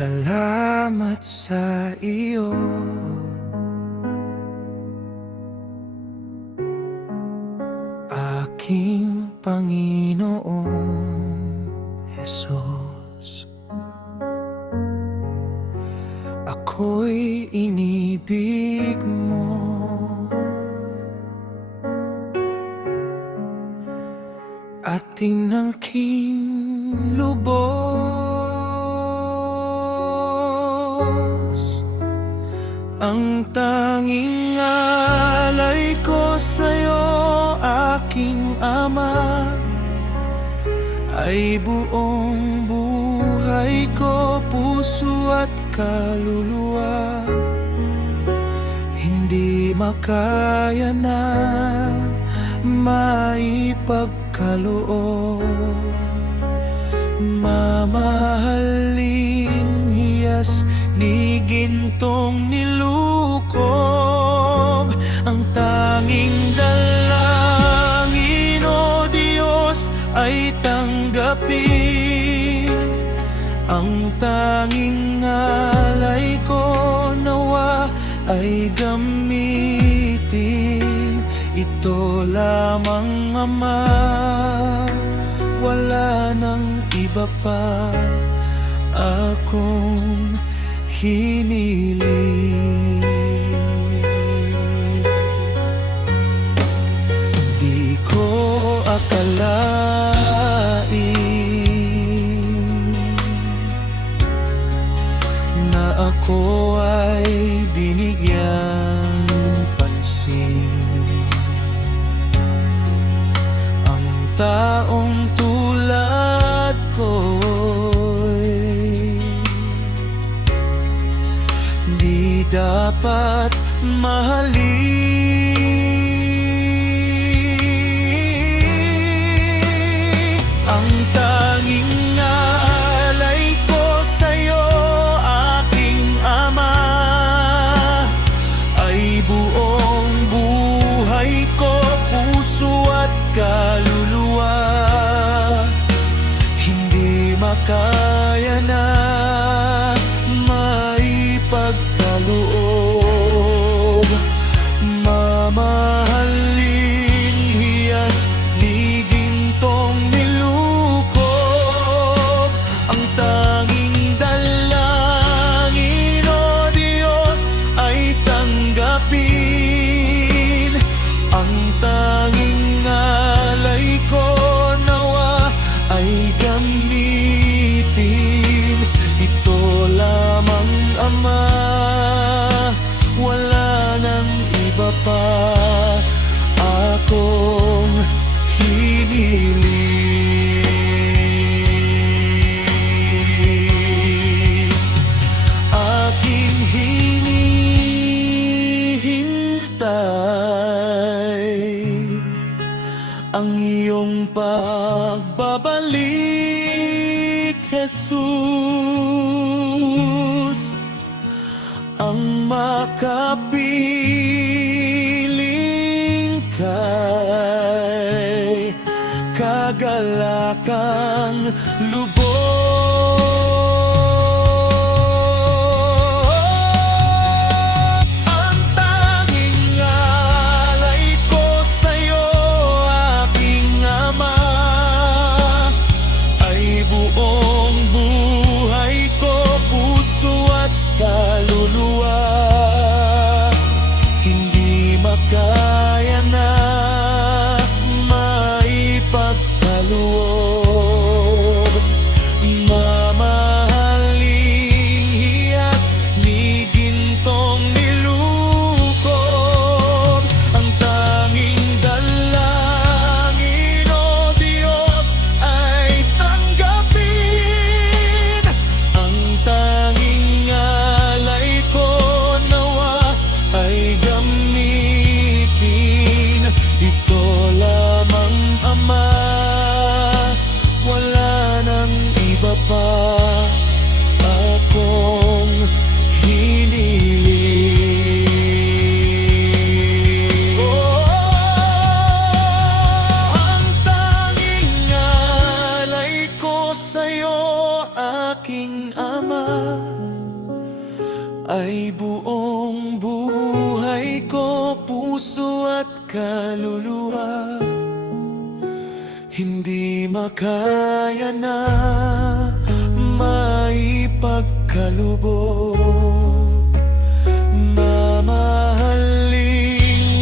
Salamat sa iyo, aking Panginoong Jesus. Ako'y inibig mo, at tinangking lubos. Ang tanging alay ko sa'yo, aking Ama, ay buong buhay ko, puso at kaluluwa. Hindi makaya na maipagkaloob, mamahaling hiyas ni gintong nilukob. Ang tanging dalangin, O Diyos, ay tanggapin. Ang tanging alay ko nawa ay gamitin. Ito lamang, Ama, wala nang iba pa akong hiniling. Di ko akalain na ako ay binigyan pansin. Ang taong tulad ko'y di dapat mahalin. Ang tanging alay ko sa'yo, aking Ama, ay buong buhay ko, puso at kaluluwa. Hindi makaya na maipagkaloob, mamahaling hiyas ni gintong nilukob. Ang tanging dalangin, O Diyos, ay tanggapin. Ang tanging alay ko nawa ay gamitin. Ito lamang, Ama, wala nang iba pa akong hiniling. Aking hinihintay ang iyong pagbabalik, Jesus, ang makapiling kay kagalakang lubos. Ang tanging alay ko sa'yo, aking Ama, ay buong buhay ko, puso at kaluluwa. Hindi makaya na maipagkaloob, mamahaling hiyas ni gintong nilukob. Ang tanging dalangin, O Diyos, ay tanggapin. Ang tanging alay ko nawa ay gamitin. Ito lamang, Ama, wala nang iba pa akong hiniling. Ang tanging alay ko sa'yo, aking Ama, ay buong buhay ko, puso at kaluluwa. Hindi makaya na maipagkalubog. Mamahaling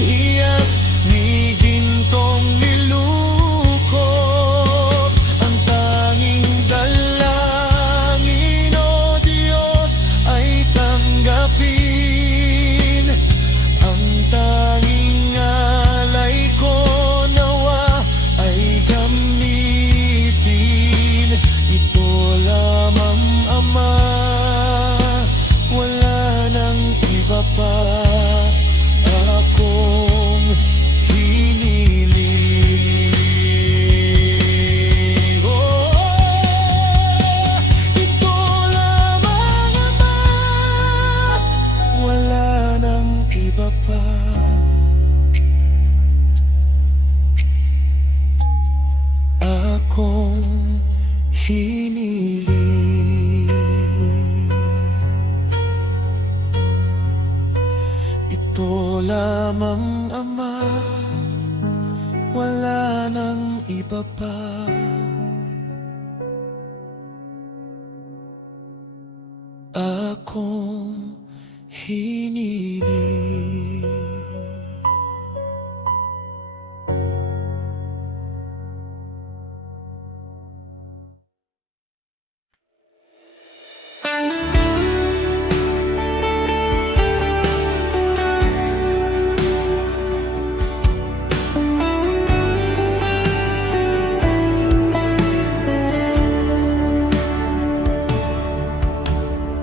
hiyas ni gintong nilukob, ang tanging dalangin, O Diyos, ay tanggapin. Ang tanging alay ko nawa ay gamitin. Ito lamang, Ama, wala nang iba pa akong hiniling. Ito lamang, Ama, wala nang iba pa akong hiniling. Ito lamang, Ama, wala nang iba pa akong hiniling.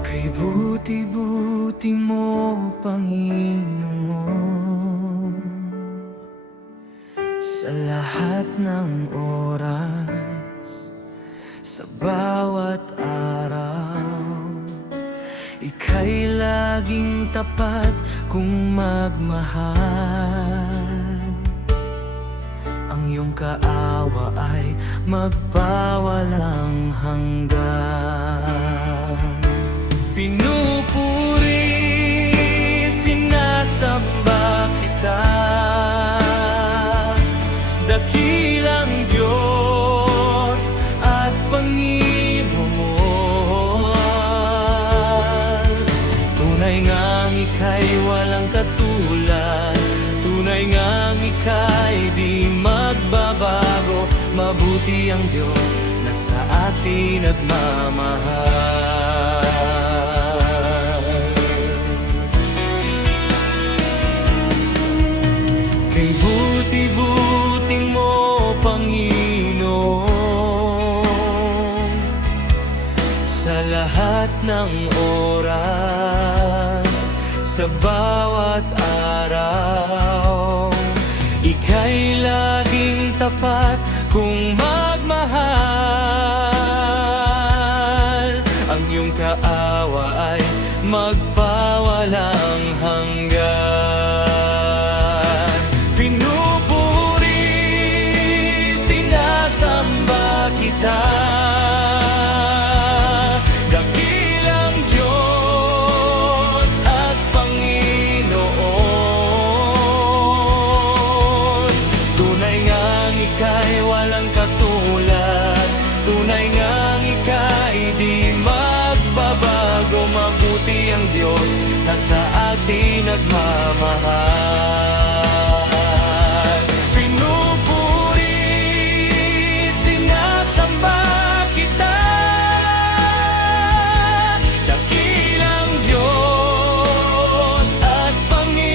Kay buti-buti mo, Panginoon, sa lahat ng oras, sa bawat araw, ika'y laging tapat kung magmahal. Ang iyong kaawa ay magpawalang hanggan. Pinupuri, sinasamba kita, dakilang Diyos at Panginoon. Tunay ngang ika'y walang katulad, tunay ngang ika'y di magbabago. Mabuti ang Diyos na sa atin nagmamahal. Kay buti-buti mo, Panginoon, sa lahat ng oras, sa bawat araw, ika'y laging tapat kung magmahal. Ang iyong kaawa ay magpawalang hanggan. Pinupuri, sinasamba kita, dakilang Diyos at Panginoon. Tunay ngang ika'y walang katulad, tunay ngang ika'y di magbabago. Mabuti ang Diyos na sa atin nagmamahal. Pinupuri, sinasamba kita, dakilang Diyos at Panginoon.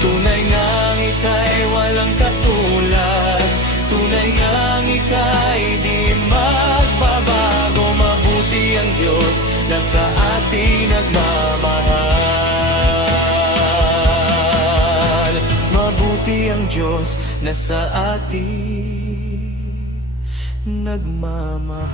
Tunay ngang ika'y walang katulad, tunay ngang ika'y di magbabago. Mabuti ang Diyos na sa atin nagmamahal. Mabuti ang Diyos na sa atin nagmamahal.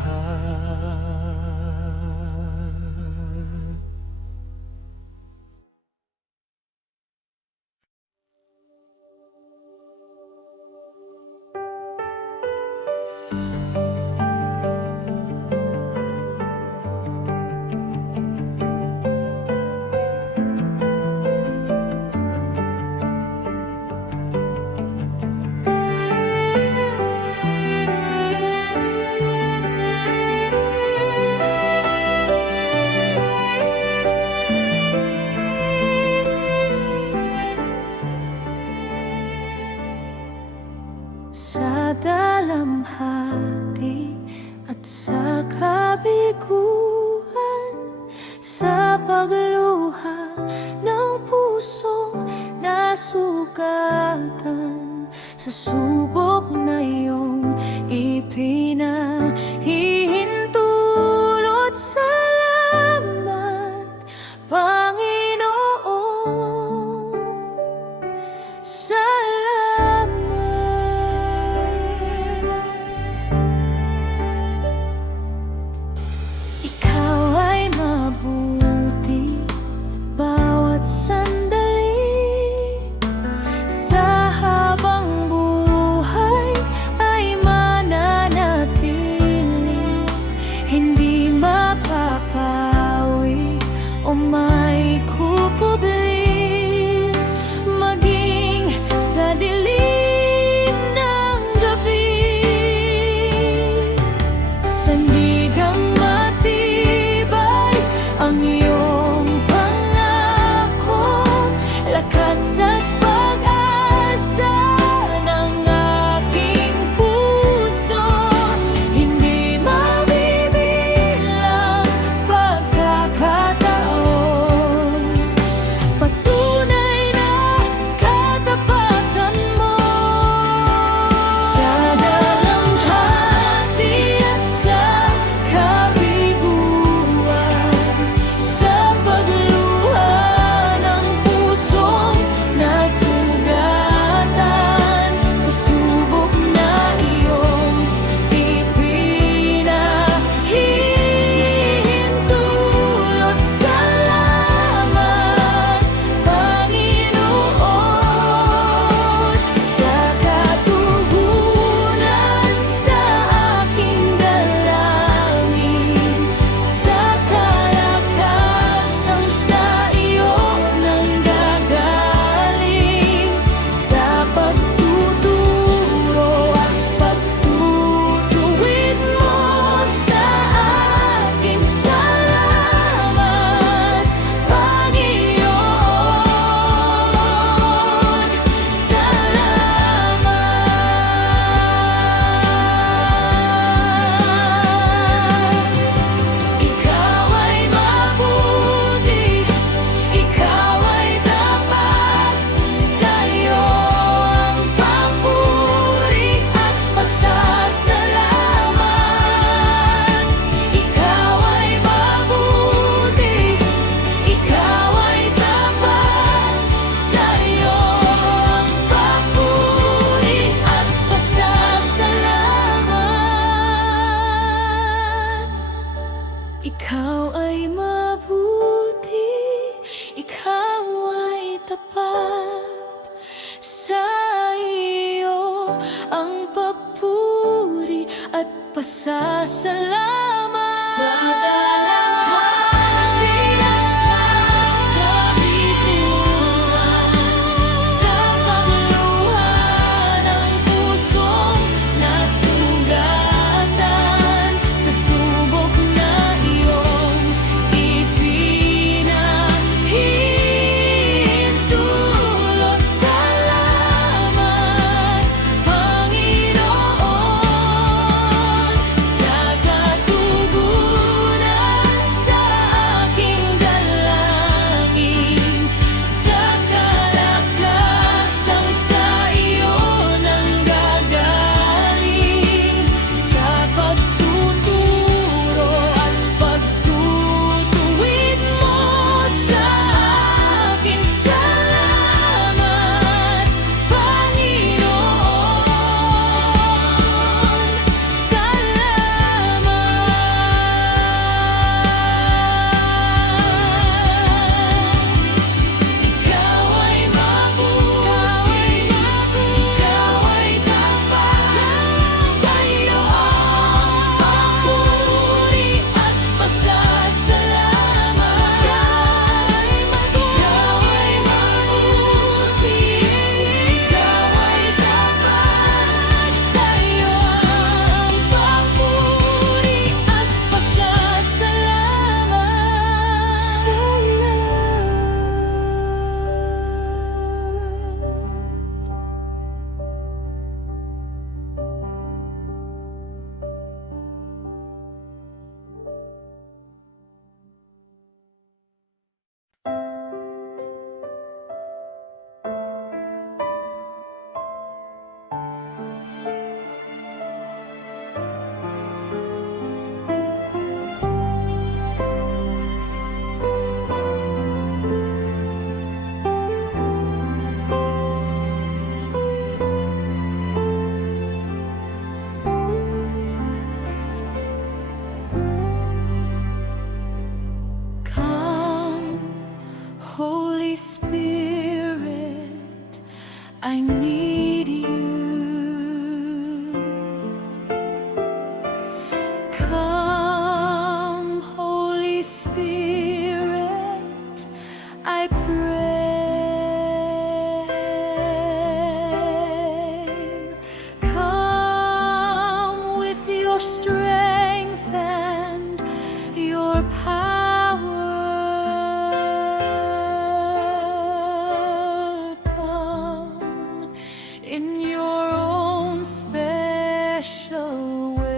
pagluha ng pusong nasugatan sa subok na iyong ipinahihintulot. Salamat, Panginoon. Salamat. Ikaw ay mabuti bawat sandali, sa habang buhay ay mananatili, hindi mapapawi o may kukubli, maging sa dilim ng gabi. Sandigang matibay ang iyong pangako, lakas at pag-asa ng aking puso, hindi mabibilang pagkakataon. Patunay na katapatan mo sa dalamhati at sa kabiguan, sa pagluha ng pusong nasugatan sa subok na iyong ipinahihintulot. Salamat, Panginoon, sa katugunan sa aking dalangin, sa kalakasang sa iyo nanggagaling, sa pagtuturo at pagtutuwid mo sa akin. Salamat, Panginoon. Salamat. Ikaw ay mabuti, ikaw ay tapat, sa iyo ang papuri at pasasalamat. Ikaw ay mabuti, ikaw ay tapat, sa iyo ang papuri at pasasalamat. Ikaw ay mabuti, ikaw ay tapat, sa iyo ang papuri at pasasalamat. Sa dalamhati at sa kabiguan, sa pagluha ng pusong nasugatan sa subok na iyong ipinahihintulot. Salamat, Panginoon, sa special way.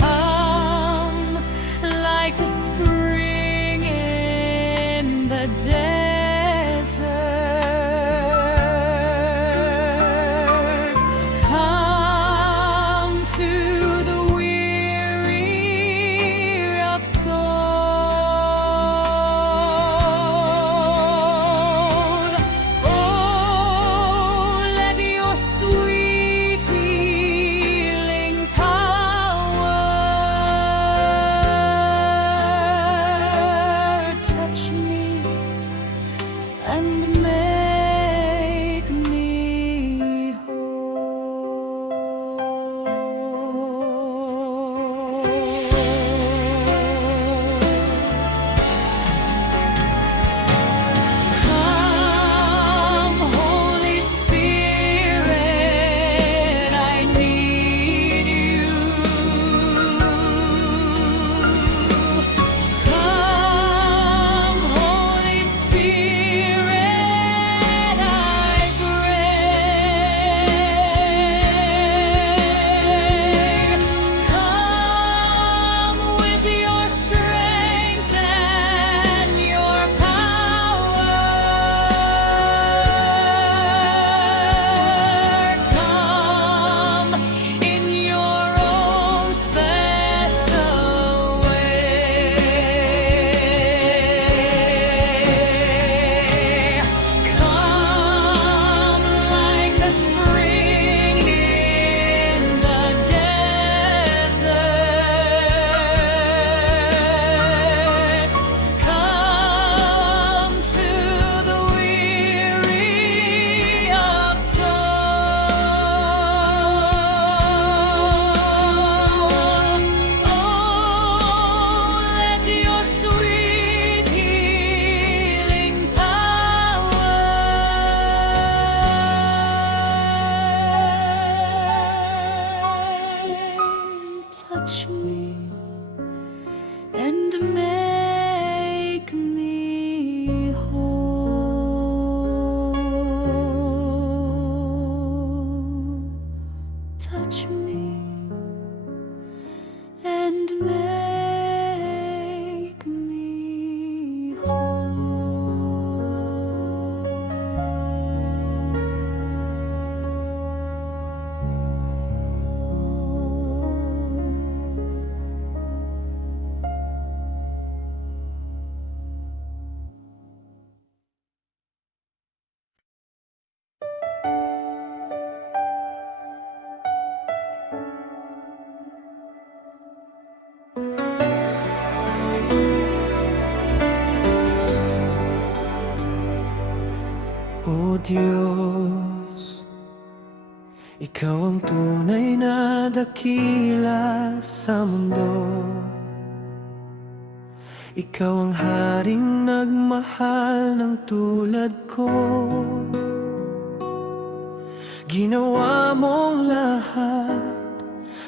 Come like a spring in the desert. Come to the weary of soul. Oh, let your sweet healing power touch me and make me Come, Holy Spirit, I need you. Come, Holy Spirit, I pray. Come with your strength and your power. Come in your own special way. Come like a spring in the desert. Come to the weary of soul. Oh, let your sweet healing power touch me and make me whole. Touch me and make me O Diyos, Ikaw ang tunay na dakila sa mundo. Ikaw ang haring nagmahal ng tulad ko. Ginawa mong lahat,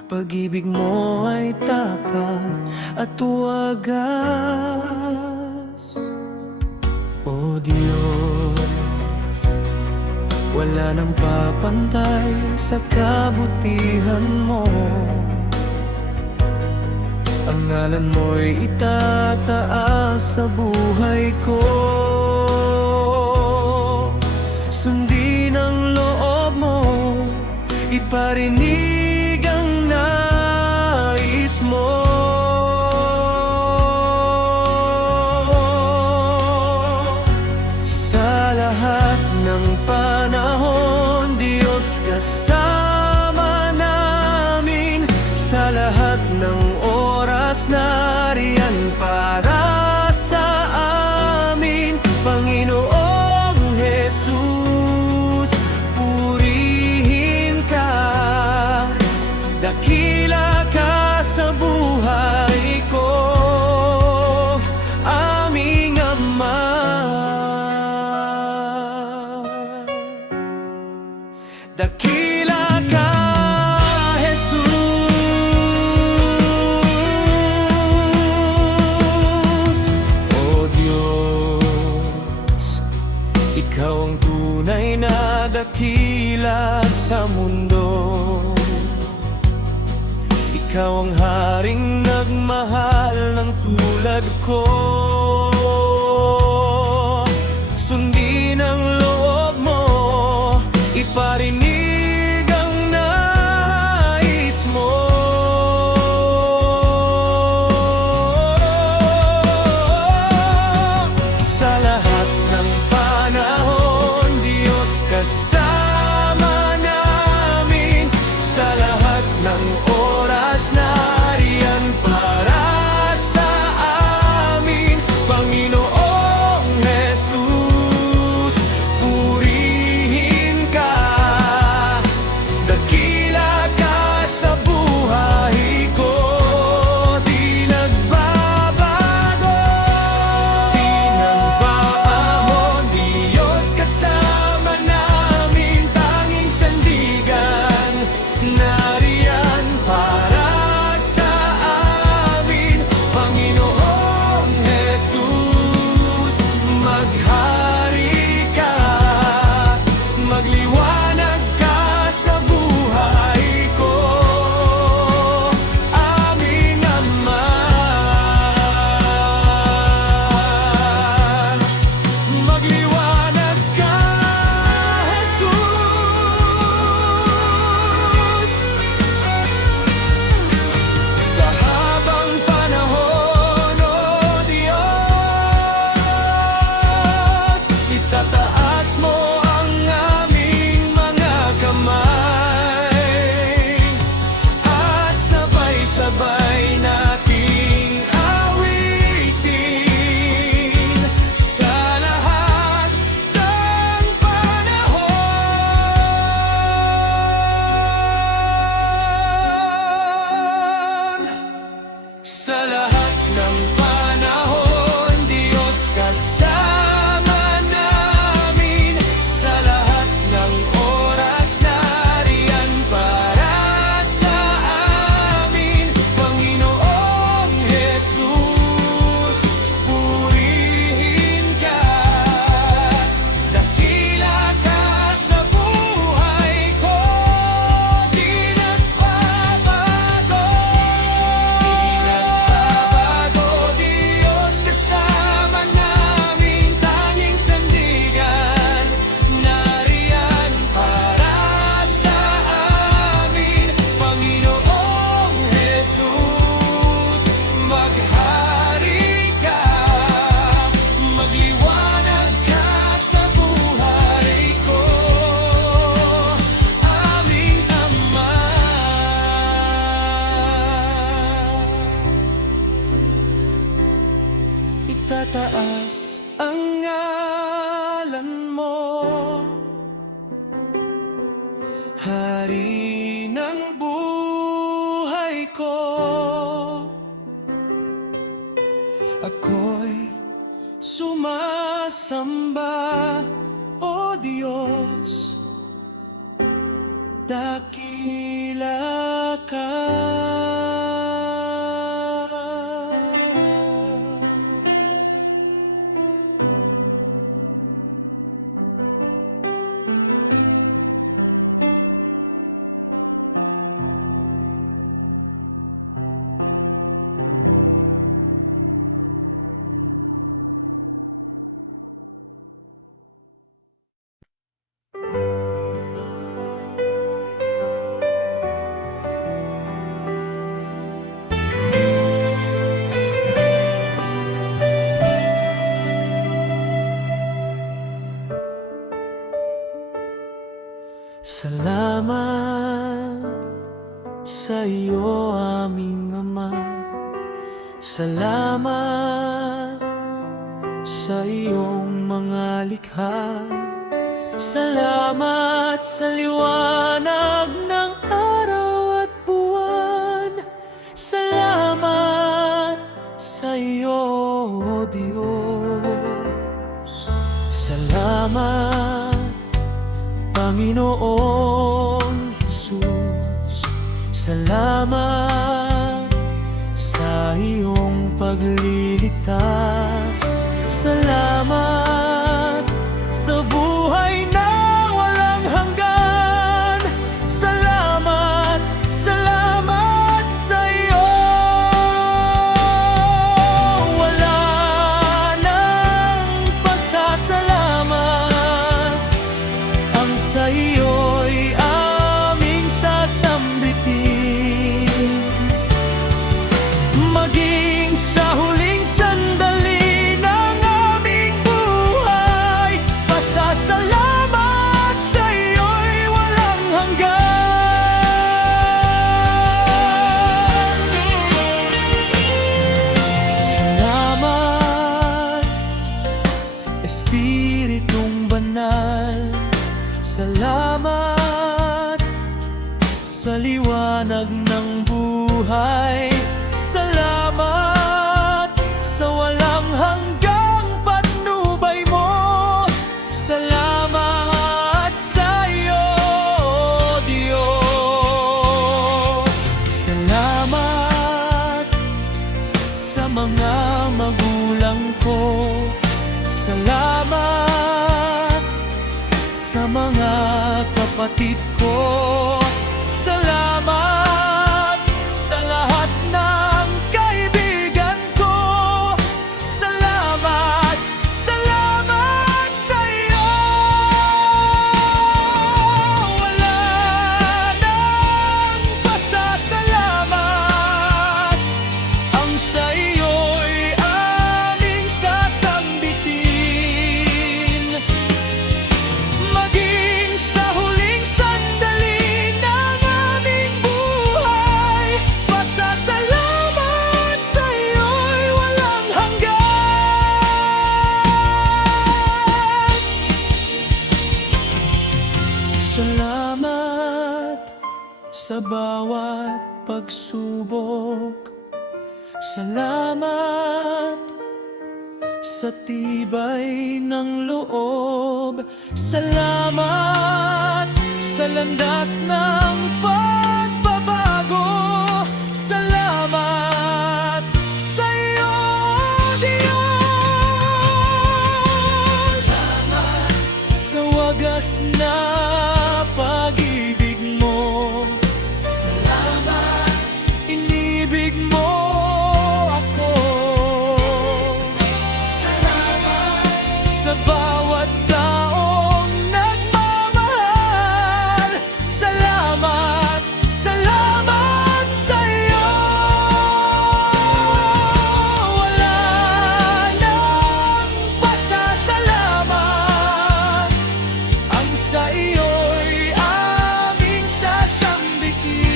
pag-ibig mo ay tapat at wagas. O Diyos, wala nang papantay sa kabutihan mo. Ang ngalan mo'y itataas sa buhay ko. Sundin ang loob mo, iparinig ang nais mo. Sa lahat ng panahon, Diyos kasama namin. Sa lahat ng oras, nariyan para sa amin. Panginoong Jesus, purihin ka. Dakila ka sa buhay ko, aming Ama. Dakila ka, Jesus. O Diyos, Ikaw ang tunay dakila sa mundo. Ikaw ang haring nagmahal ng tulad ko. Sundin ang loob mo, iparinig ang nais mo. Sa lahat ng panahon, Diyos kasama namin. Sa lahat ng oras, nariyan para sa amin. Panginoong Jesus, purihin ka. Dakila ka sa buhay ko, di nagbabago. Di nagbaahon, Diyos kasama namin. Tanging sandigan, nariyan para sa amin. Panginoong Jesus, maghari ka. Magliwanag ka sa buhay ko, aming Ama. Magliwanag ka, Jesus. Sa habang panahon, O Diyos, itataas mo ang aming mga kamay, at sabay-sabay nating awitin sa lahat ng panahon. Sa lahat ng panahon, Diyos kasama namin. Sa lahat ng oras, nariyan para sa amin. Panginoong Jesus, purihin ka. Dakila ka sa buhay ko, di nagbabago. Di nagbabago, Diyos kasama namin. Tanging sandigan, nariyan para sa amin. Panginoong Jesus, maghari ka. Magliwanag ka sa buhay ko, aming Ama. Itataas ang ngalan mo, Hari ng buhay ko. Ako'y sumasamba, O Diyos, dakila ka. Salamat sa iyo, aming Ama. Salamat sa iyong mga likha. Salamat sa liwanag ng araw at buwan. Salamat sa iyo, O Diyos. Salamat, Panginoong Jesus. Salamat sa iyong pagliligtas. Salamat sa buhay na walang sa iyo'y aming sasambitin. Maging sa huling sandali ng aming buhay, pasasalamat sa iyo'y walang hanggan. Salamat, Espiritong Banal. Salamat sa liwanag ng buhay. Salamat sa walang hanggang patnubay mo. Salamat sa iyo, Diyos. Salamat sa mga magulang ko. Salamat sa mga kapatid ko. Salamat sa lahat ng kaibigan ko. Salamat, salamat sa iyo. Wala nang pasasalamat. Ang sa iyo'y aming sasambitin. Maging sa huling sandali ng aming buhay, pasasalamat sa iyo'y walang hanggan. Salamat sa bawat pagsubok. Salamat sa tibay ng loob. Salamat sa landas ng pagbabago. Salamat sa iyo, Diyos. Salamat sa wagas na pag-ibig mo. Salamat, inibig mo ako. Sa bawat taong nagmamahal. Salamat, salamat sa iyo. Wala nang pasasalamat. Ang sa iyo'y aming sasambitin.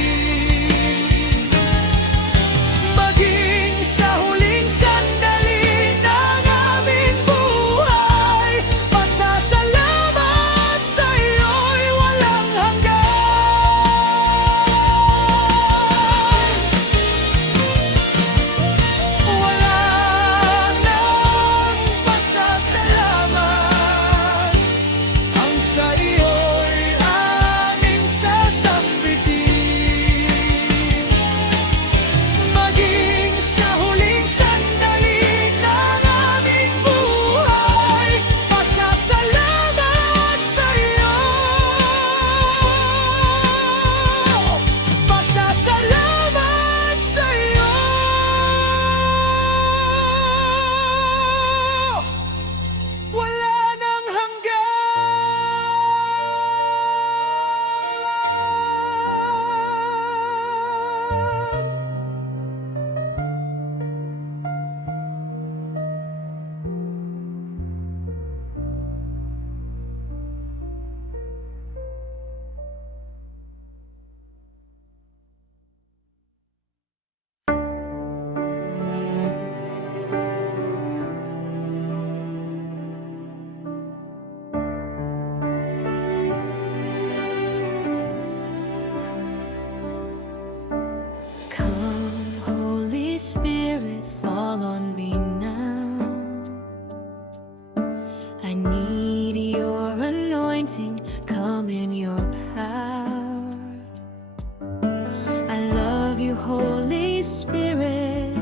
Maging sa huling sandali ng aming buhay, pasasalamat sa iyo'y walang hanggan. Wala nang pasasalamat. Ang sa iyo'y aming sasambitin. Maging sa huling sandali ng aming buhay, pasasalamat sa iyo. Pasasalamat sa iyo. Wala nang hanggan. Come, Holy Spirit, fall on me now. I need your anointing, come in your power. I love you, Holy Spirit,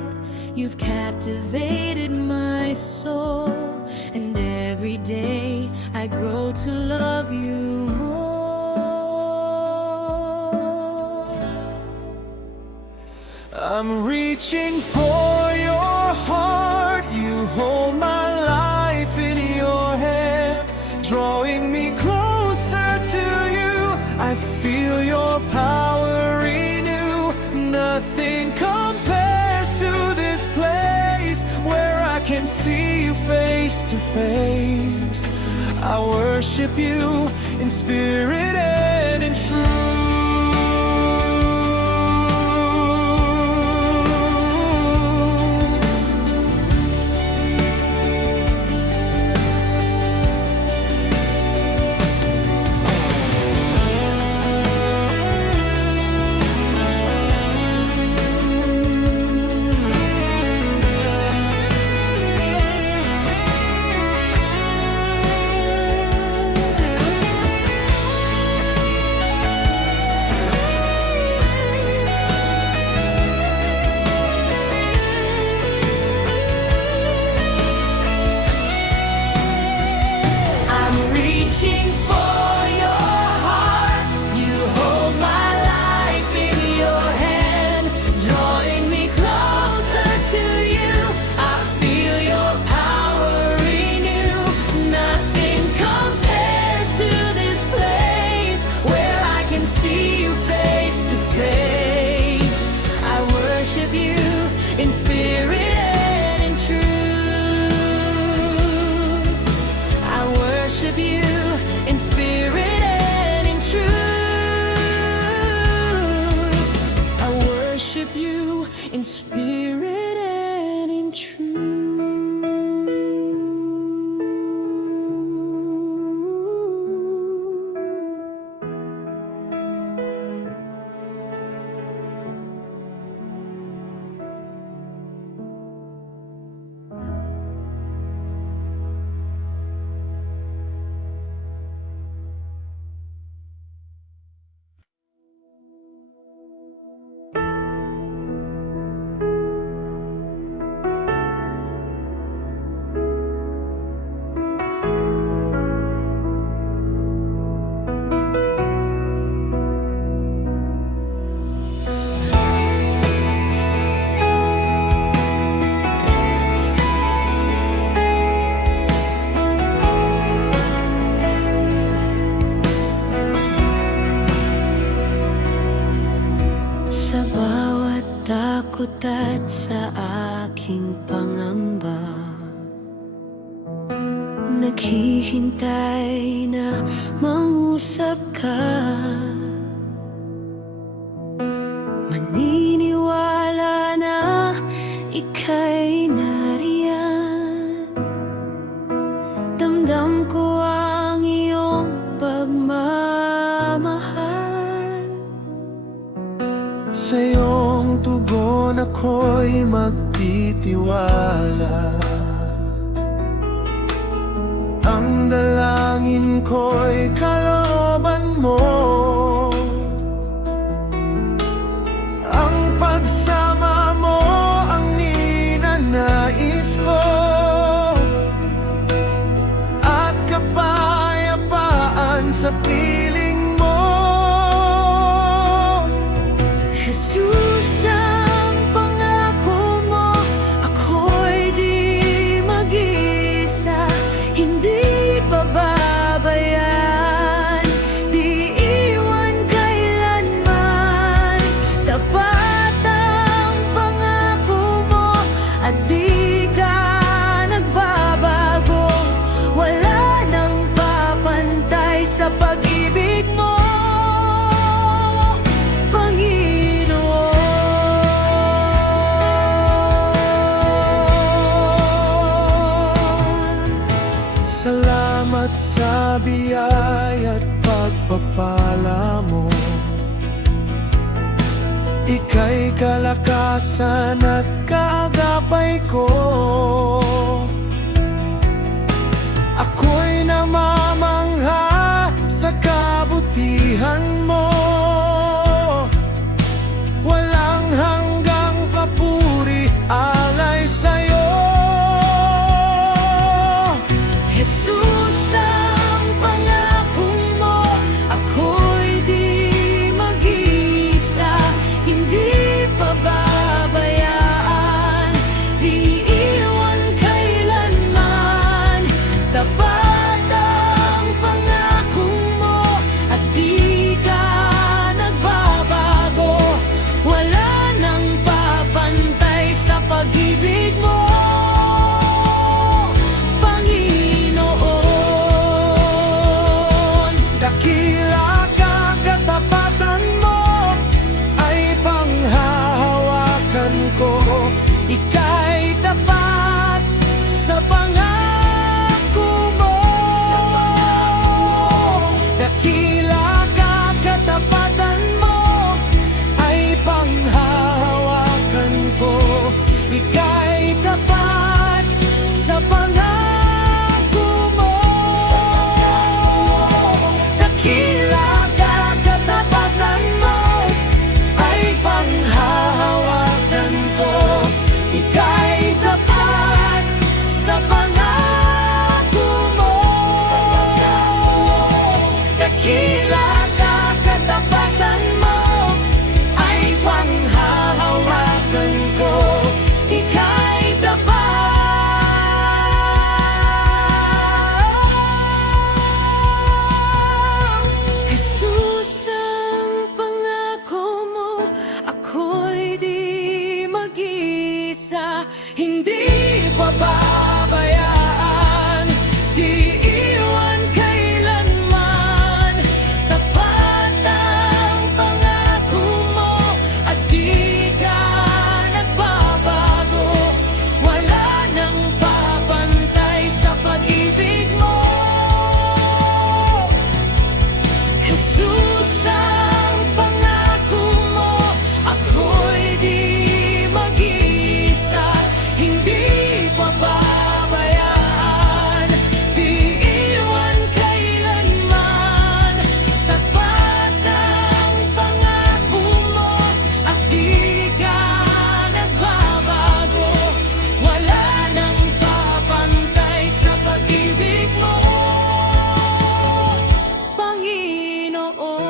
you've captivated my soul. And every day I grow to love you more. I'm reaching for your heart. You hold my life in your hand, drawing me closer to I feel your power renew. Nothing compares to this place where I can see you face to face. I worship you in spirit and in truth. In spirit and in truth, I worship you in spirit and in truth. I worship you in spirit and in truth. Takot at sa aking pangamba, naghihintay na mangusap ka. Maniniwala na ika'y nariyan. Damdam ko ang iyong pagmamahal. Sa iyong tugon ako'y magtitiwala. Ang dalangin ko'y kalooban mo. Ang pagsama mo ang ninanais ko. At kapayapaan sa piling mo. Jesus, ang pangako mo, ako'y di mag-isa, hindi pababayaan, di iwan kailanman. Tapat ang pangako mo at di ka nagbabago. Wala nang papantay sa pag-ibig mo. Salamat sa biyaya at pagpapala mo. Ika'y kalakasan at kaagapay ko. Ako'y namamangha sa kabutihan mo. Walang hanggang papuri alay sa'yo. Jesus, ang pangako mo, ako'y di mag-isa, hindi pababayaan, di iwan kailanman. Tapat ang pangako mo at Jesus, ang pangako mo, ako'y di mag-iisa, hindi pababayaan, di iwan kailanman. Tapat ang pangako mo at di ka nagbabago, wala nang papantay sa pag-ibig mo, Panginoon.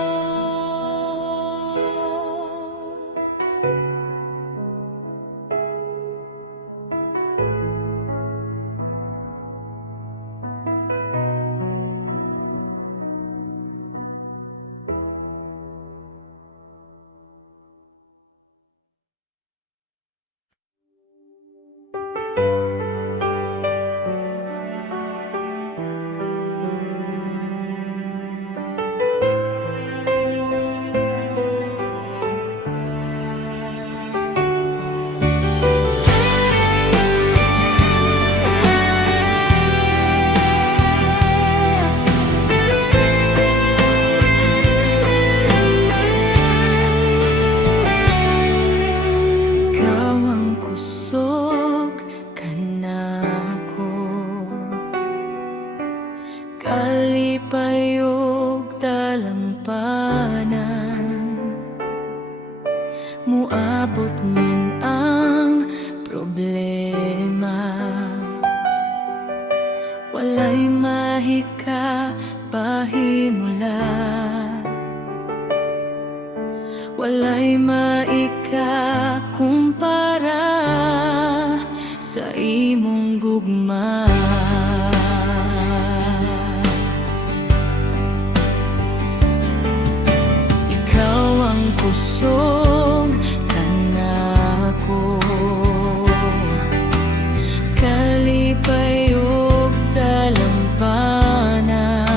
Ikaw ang kusog kanako, kalipayog talampanan, muabot min ang problema, walay mahika pahimula, walay maika kumpara sa imong gugma. Ikaw ang kusog kanako, kalipayog talampanan,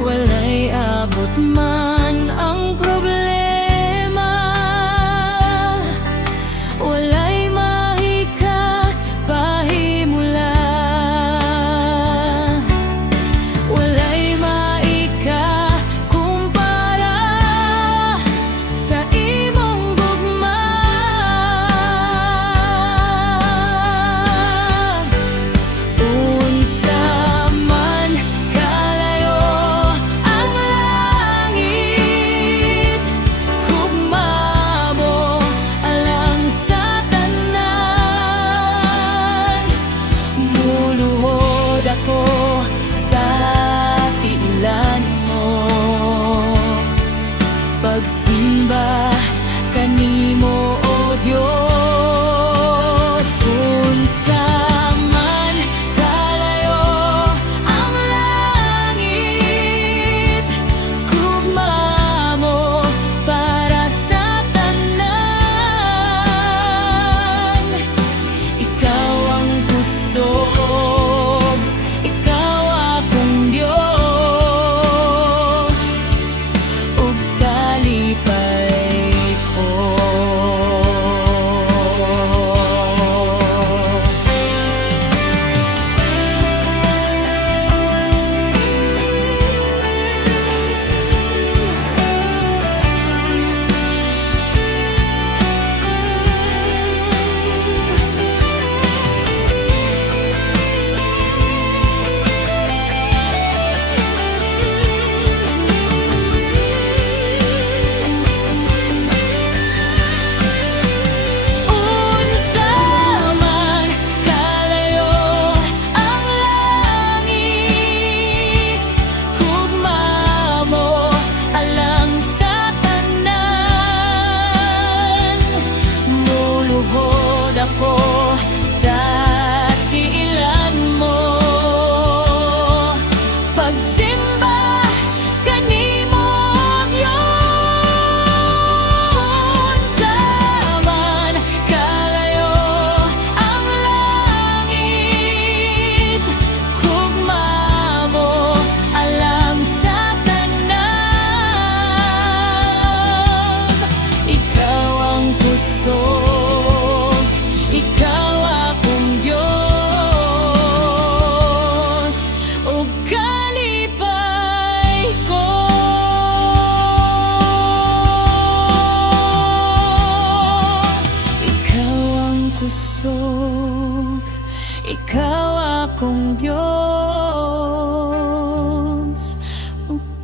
walay abot man ang problema, walay mahika pahimula, walay maika kumpara sa imong gugma. Unsa man kalayo ang langit, gugma mo alang sa tanan, muluhod ako sa tiilan mo, pagsimba kanimo o Diyos. Unsa man kalayo ang langit, gugma mo para sa tanan. Ikaw ang kusog, ikaw akong Diyos, ug kalipay ko.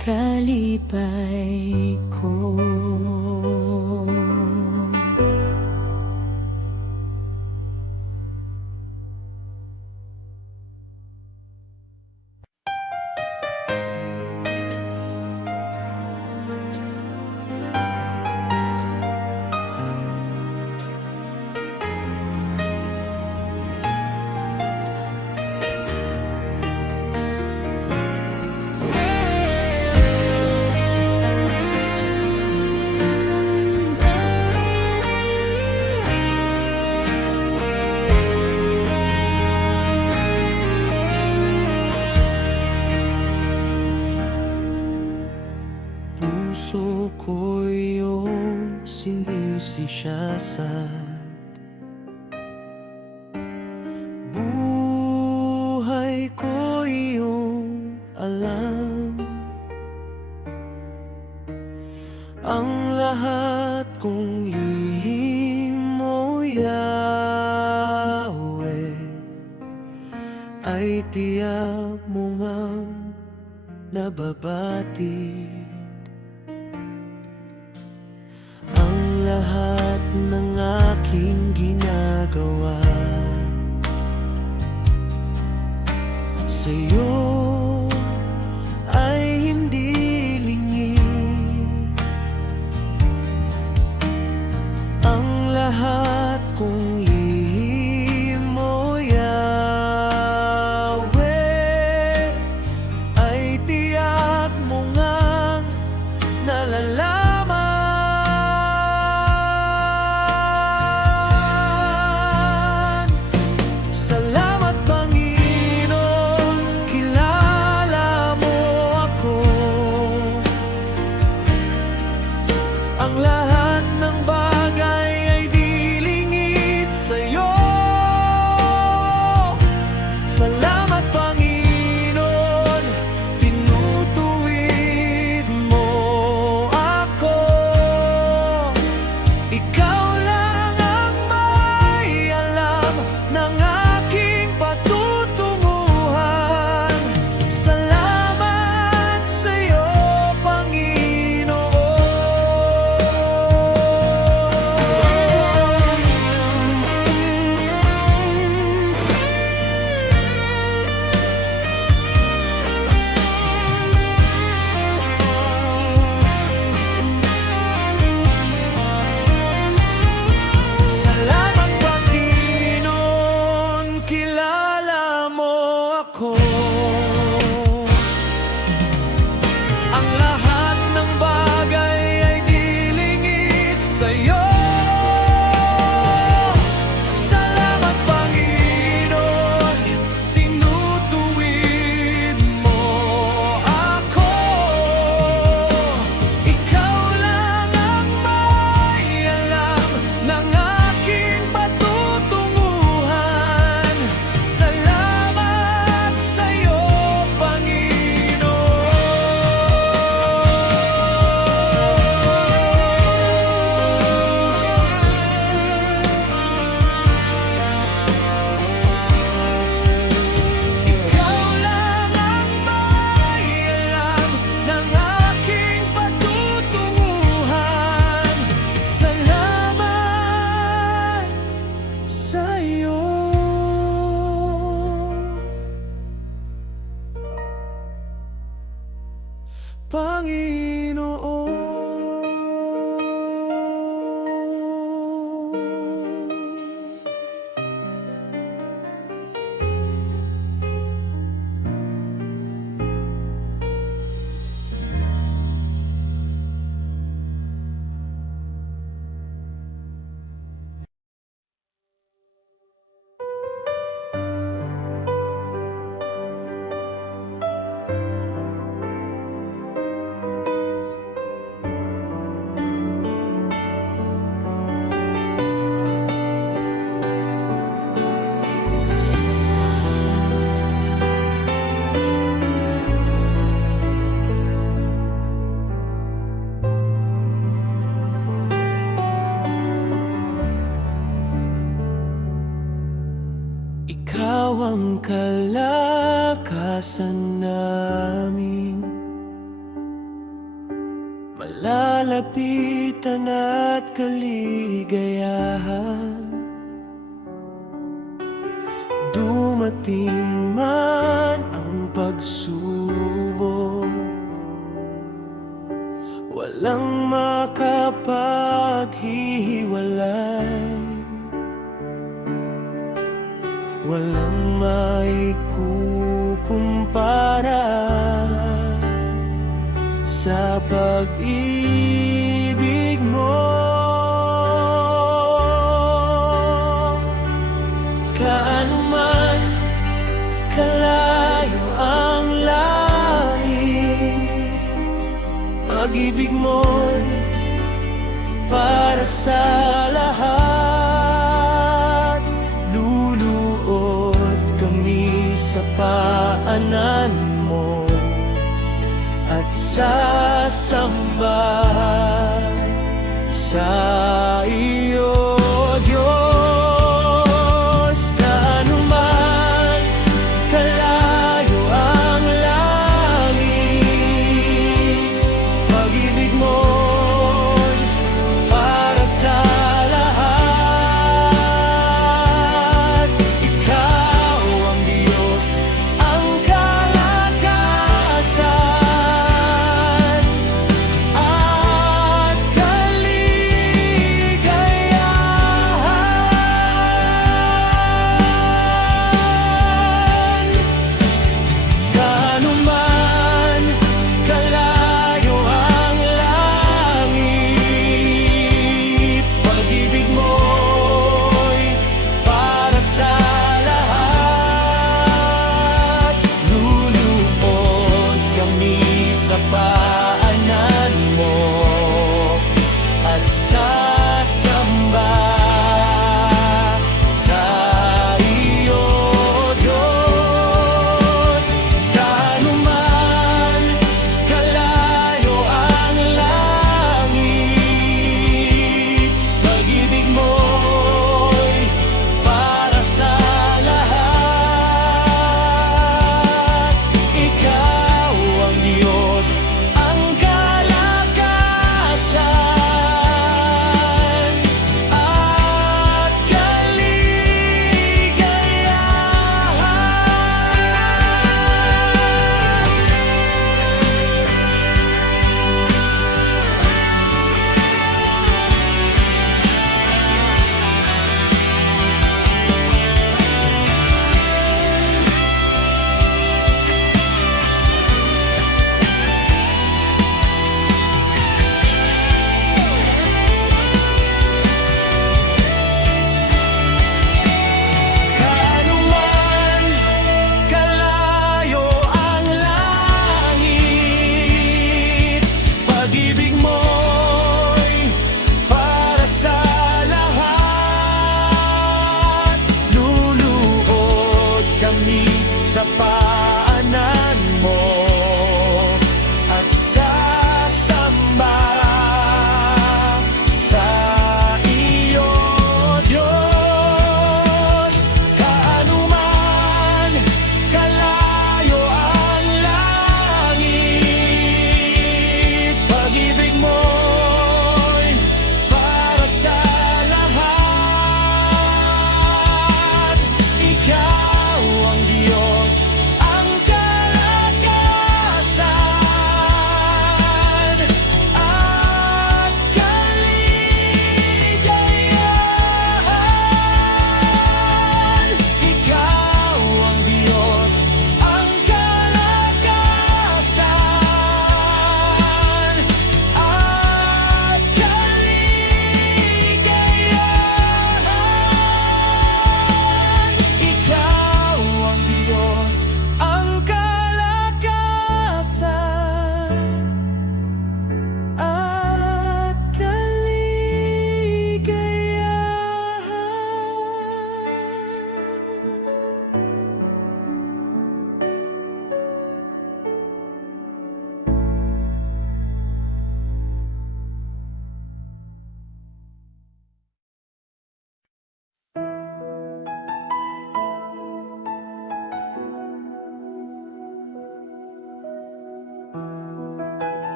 kalipay ko. Puso ko iyong sinisiyasat, buhay ko iyong alam. Ang lahat kong lihim mo, Yahweh, ay tiyak mo ngang nababati. Ang lahat ng aking ginagawa sa'yo ay hindi lingid. Ang lahat kong lihim mo, Yahweh, ay tiyak mo ngang nalalaman. Salamat Panginoon, kilala mo ako. Ang lahat ng bagay ay di lingid sa'yo. Salamat Panginoon, tinutuwid mo ako. Ikaw lang ang may alam ng aking patutunguhan. Salamat sa'yo, Panginoon. Salamat Panginoon, kilala mo ako. Ang lahat ng bagay ay di lingid sa'yo. Salamat Panginoon, tinutuwid mo ako. Ikaw lang ang may alam ng aking patutunguhan. Salamat sa'yo, Panginoon. Ikaw lang ang may alam ng aking patutunguhan. Salamat sa'yo, Panginoon. Ikaw ang kalakasan namin, malalapitan at kaligayahan. Dumating man ang pagsubok, walang makapaghihiwalay, walang maikukumpara sa pag-ibig mo. Gaano man kalayo ang langit, pag-ibig mo'y para sa lahat. Luluhod kami sa paanan mo at sasamba sa iyo, Diyos. Gaano man kalayo ang langit, pag-ibig mo'y para sa lahat. Ikaw ang Diyos, ang kalakasan at kaligayahan.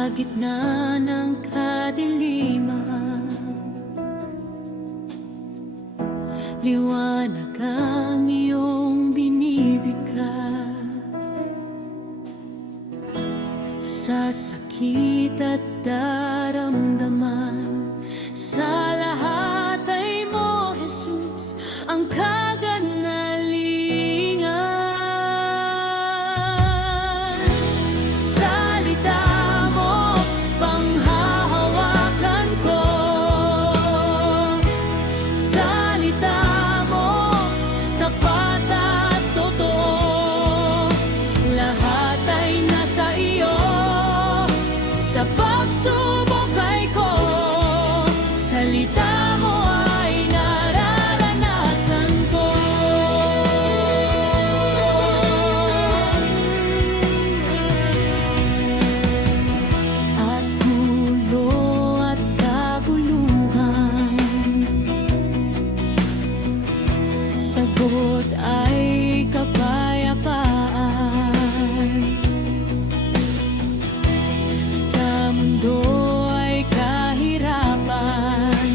Sa gitna ng kadiliman, liwanag ang iyong binibigkas. Sa sakit at daramdaman, sa lahat ay mo, Jesus, ang kaganalingan. Salita mo, panghahawakan ko. Salita mo, tapat at totoo. Lahat ay nasa iyo. Sa pagsubok ay ko, salita mo ay nararanasan ko. At gulo at kaguluhan, sagot ay kapayapaan. Sa mundo ay kahirapan,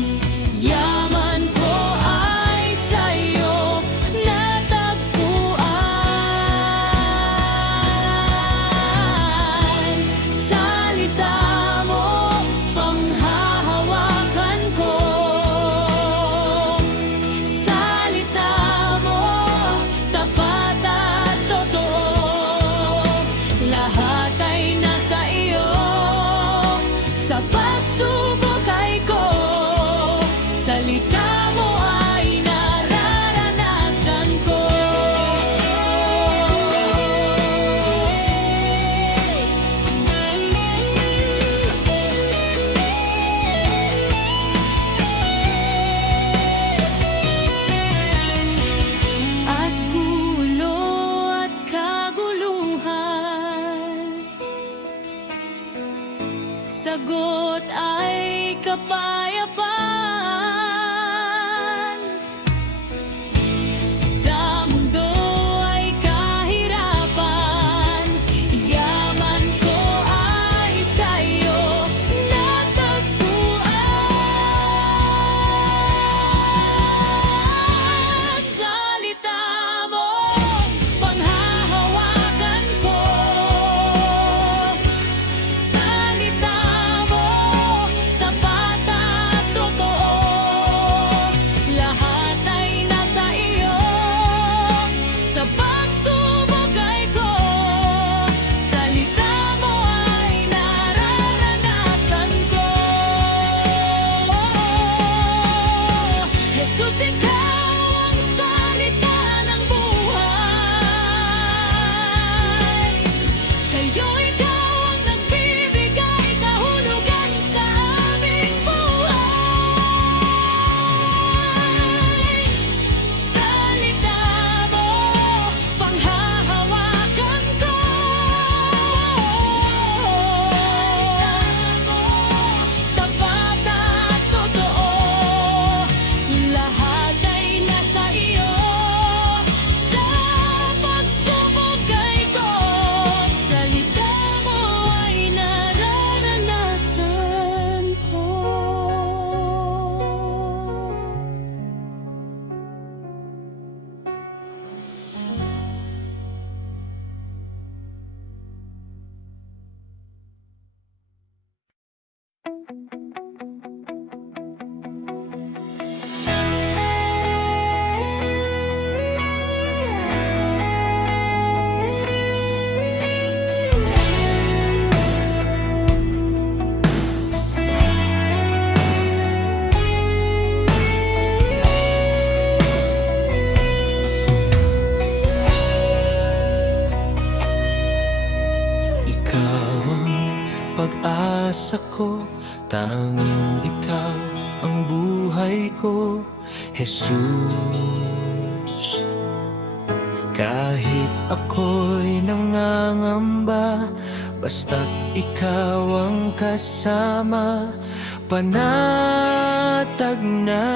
yaman ko ay sa'yo natagpuan. Salita mo, panghahawakan ko. Salita mo, tapat at totoo. Lahat ay nasa iyo. Sa pagsubok ay ko, salita mo ay nararanasan ko. At gulo at kaguluhan, sagot ay kapayapaan. Sa mundo ay kahirapan, yaman ko ay sa'yo natagpuan. Salita mo, panghahawakan ko. Salita mo, tapat at totoo. Lahat ay nasa iyo. Sa pagsubok ay ko, salita mo ay nararanasan ko. Jesus, ikaw ang salita ng buhay. Kayo ikaw ang nagbibigay kahulugan sa aming buhay. Salita mo, panghahawakan ko. Salita mo, tapat at totoo. Lahat ay nasa iyo. Sa pagsubok ay ko, salita mo ay nararanasan ko. Ikaw ang pag-asa ko, tanging ikaw ang buhay ko, Jesus. Kahit ako'y nangangamba, basta't ikaw ang kasama, panatag na.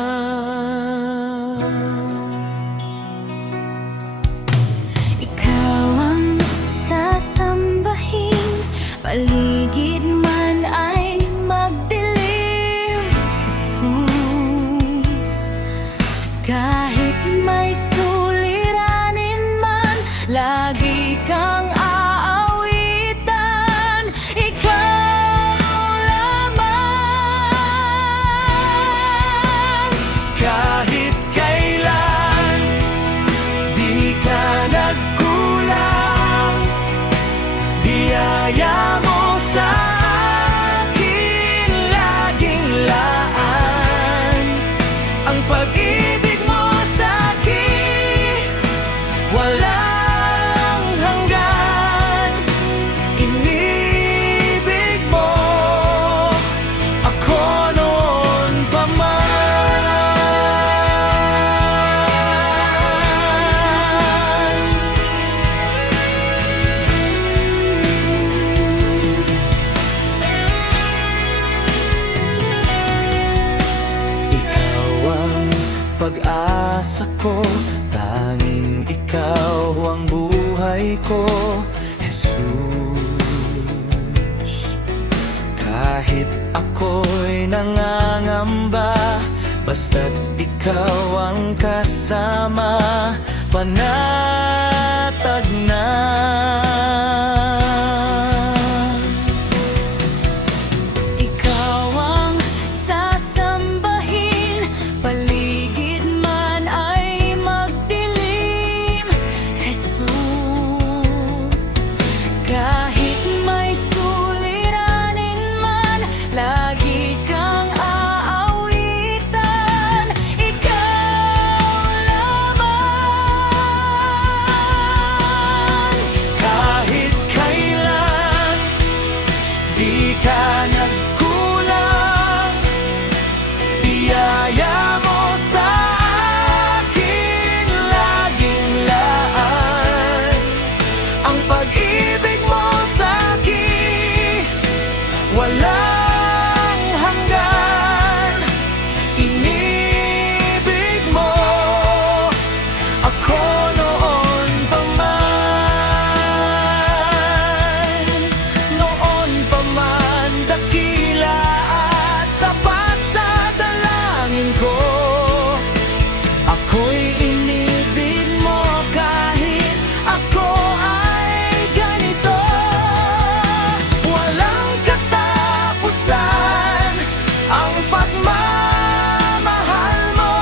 Ikaw ang sasambahin, paligid man lagi kang aawitan, ikaw lamang. Kahit kailan, di ka nagkulang. Biyaya mo sa akin, laging laan. Ang pag-ibig mo sa akin, walang hanggan. Inibig mo ako noon pa man. Ikaw ang pag-asa ko, tanging ikaw ang buhay ko, Jesus. Kahit ako'y nangangamba, basta't ikaw ang kasama, panatag na. Ikaw ang sasambahin, paligid man ay magdilim, Jesus. Kahit may suliranin man, lagi kang aawitan, ikaw lamang. Kahit kailan, di ka nagkulang. Biyaya mo sa akin, laging laan. Ang pag-ibig mo sa akin, walang hanggan. Inibig mo ako noon pa man. Noon pa man, dakila at tapat sa dalangin ko. Ako'y inibig mo kahit ako ay ganito. Walang katapusan ang pagmamahal mo.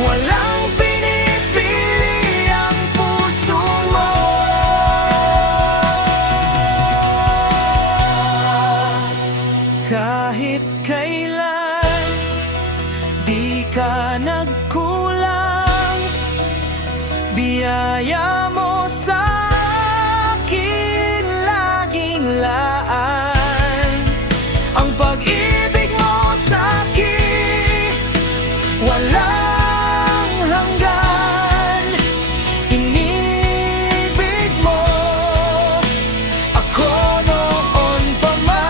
Walang pinipili ang puso mo. Kahit kailan, di ka nagkulang. Biyaya mo sa akin, laging laan. Ang pag-ibig mo sa akin, walang hanggan. Inibig mo ako noon pa man.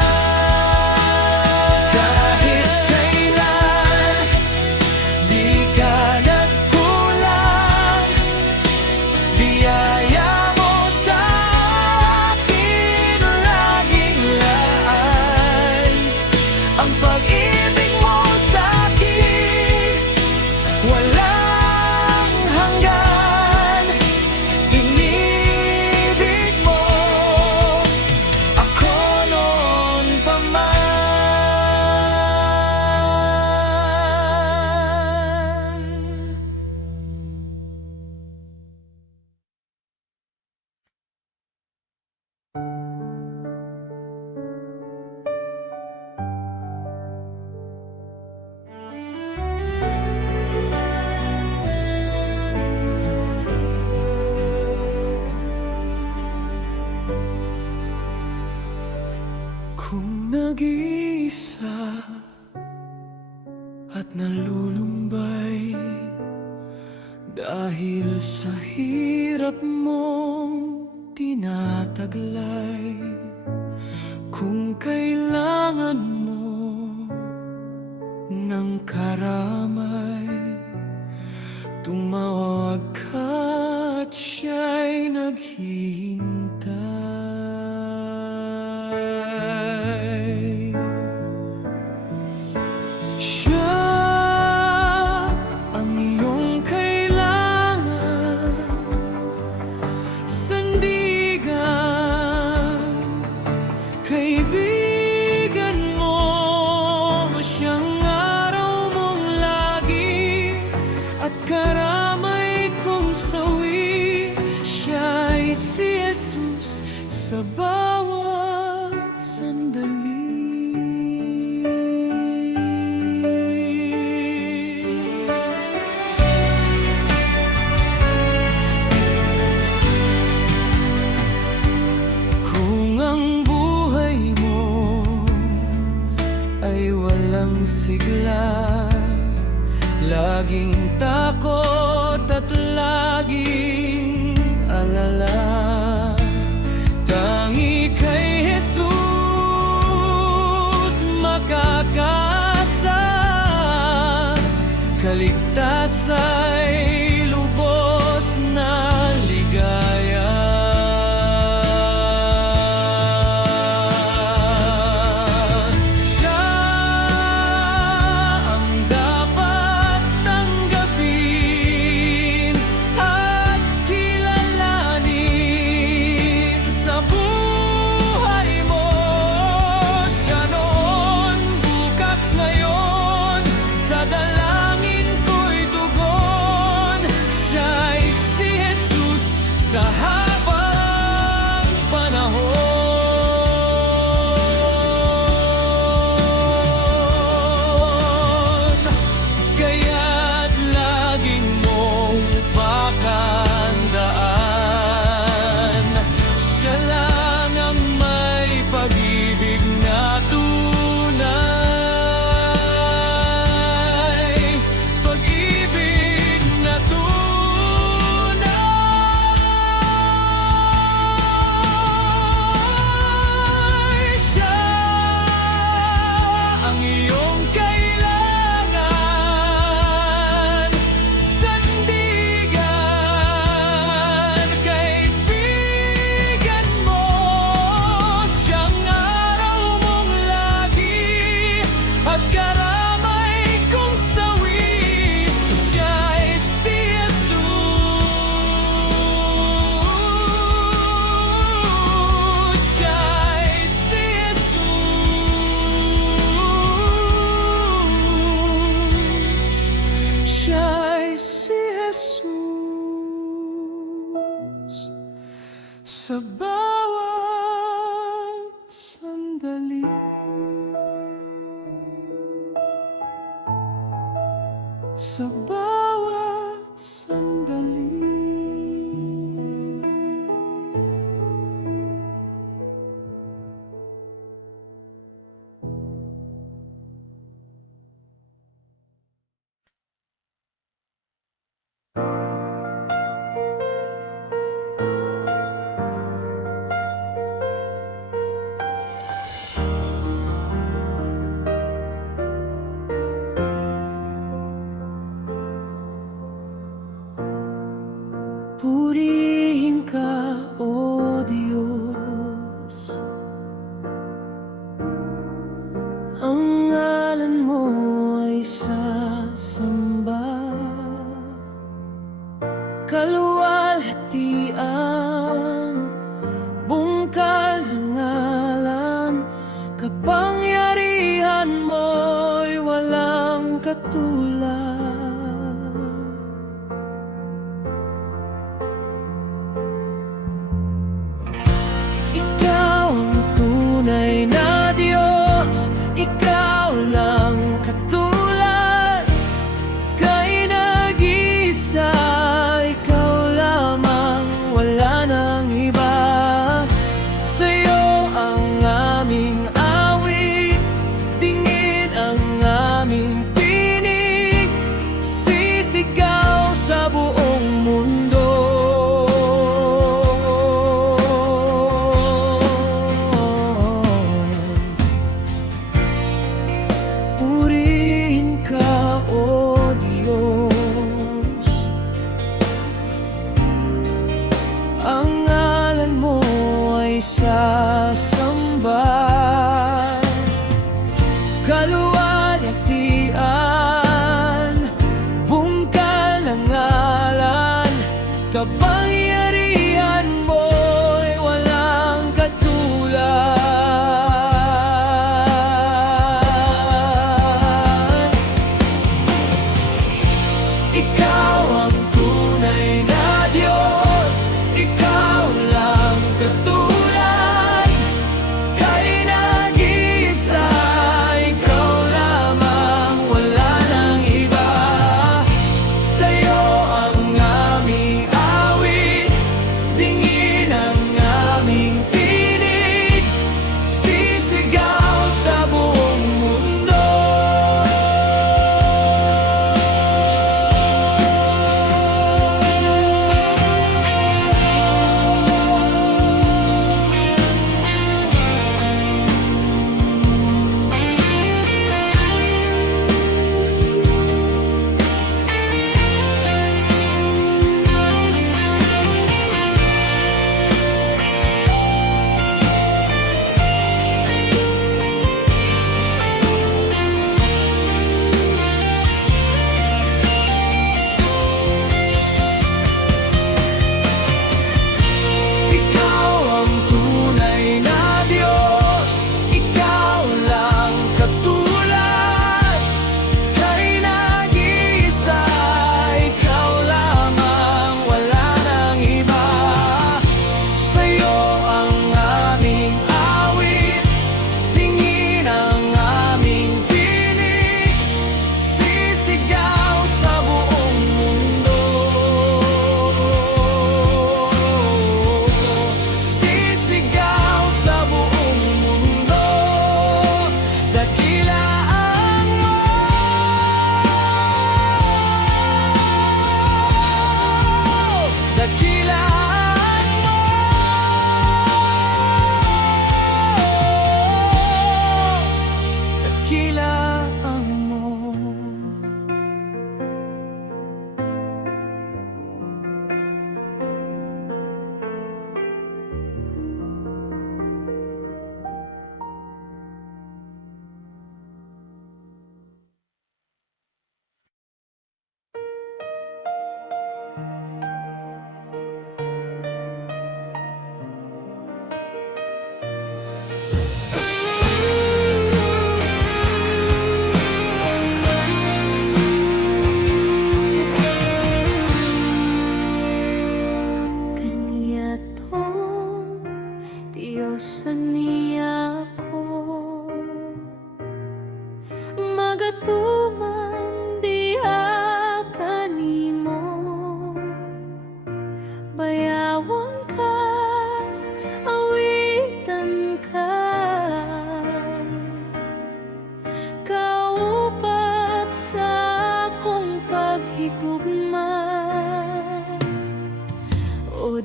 Kahit kailan, di ka nagkulang. Biyaya mo sa akin, laging laan. Ang pag-ibig mo sa akin, walang hanggan. Inibig mo ako noon pa man. Kung nag-iisa at nalulumbay dahil sa hirap mong tinataglay, kung kailangan mo ng karamay, tumawag ka at siya'y naghihintay. Siya ang iyong kailangan sa bawat sandali. Sa bawat sandali. Purihin ka, O Diyos. Ang ngalan mo ay sasamba. Kaluwalhatian, bungkal ng ngalan. Kapangyarihan mo'y walang katulad. Ikaw ang tunay na Diyos, ikaw lang katulad, kay nag-iisa, ikaw lamang, wala nang iba. Sa'yo ang aming awit, tingin ang aming tinig, sisigaw sa buong mundo. Purihin ka, O Diyos. Ang ngalan mo ay sasamba. Kaluwalhatian, bungkal ng ngalan. Kapangyarihan mo'y walang katulad. Ikaw ang tunay na Diyos, ikaw lang katulad, kay nag-iisa, ikaw lamang, wala nang iba. Sa'yo ang aming awit, tingin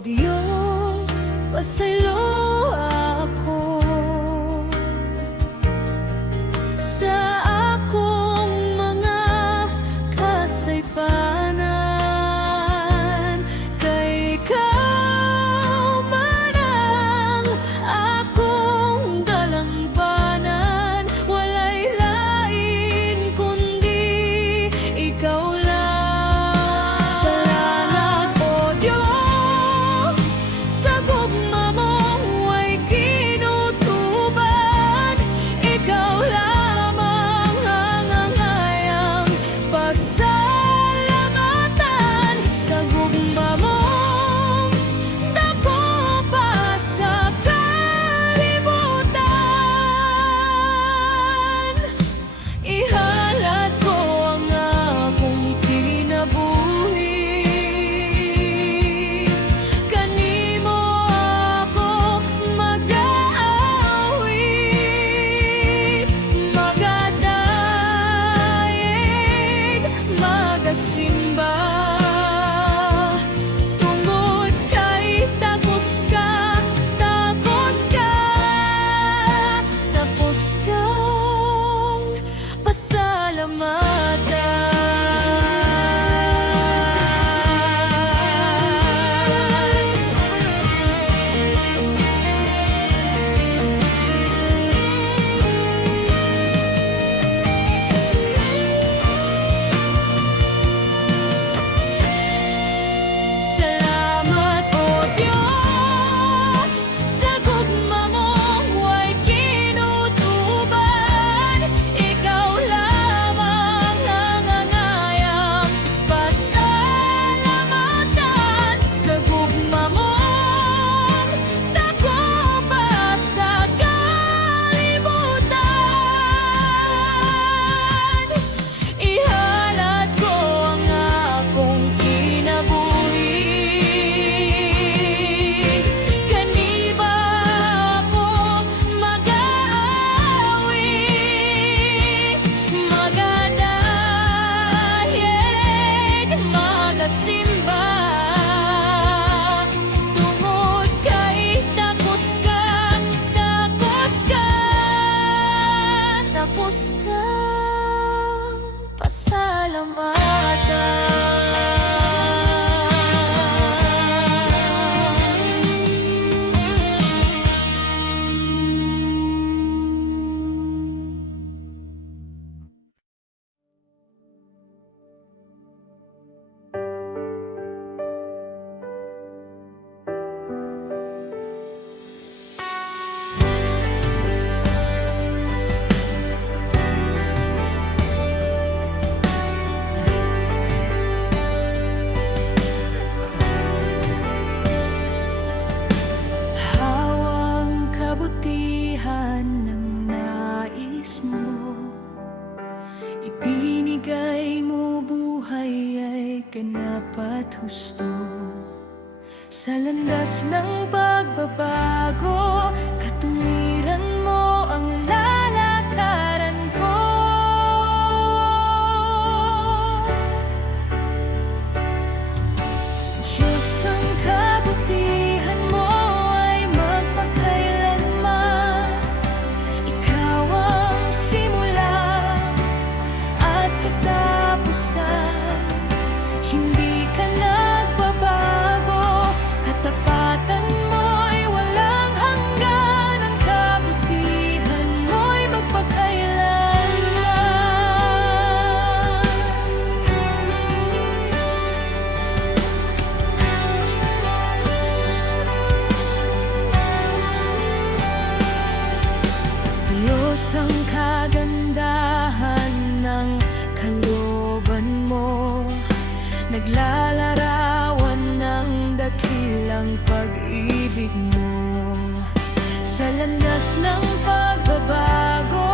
Diyos, pasalo ako sa akong mga kasaypanan. Kay ikaw man ang akong dalampanan, walay lain kundi ikaw lang. Salamat o Diyos, sa gugma mo ay kinutuban. Ikaw lamang ang angayang pasalamatan. Sa gugma mo dako pa sa kalibutan. Ihalat ko ang akong kinabuhi, kanimo ako mag-aawit, magadaig, magasimba. Tungod kay takos ka, takos ka, tapos kang Salamat o Diyos, sa gugma mo ay kinutuban. Ikaw lamang ang angayang pasalamatan. Sa gugma mo dako pa sa kalibutan. Ihalat ko ang akong kinabuhi, kaniba ako mag-aawit, magadayeg, magasimba. Tungod kay takos ka, tapos ka hawang kabutihan ng nais mo, ibinigay mo buhay ay kanapat husto. Sa landas ng pagbabago, katuwiran mo ang lalakaran ko. Diyos, ang kabutihan mo ay magpakailanman. Ikaw ang simula at katapusan. Hindi ka nagbabago, katapatan mo'y walang hanggan. Ang kabutihan mo'y magpakailanman. Diyos, ang kagandahan ng kalooban mo, naglalarawan ng dakilang pag-ibig mo. Sa landas ng pagbabago,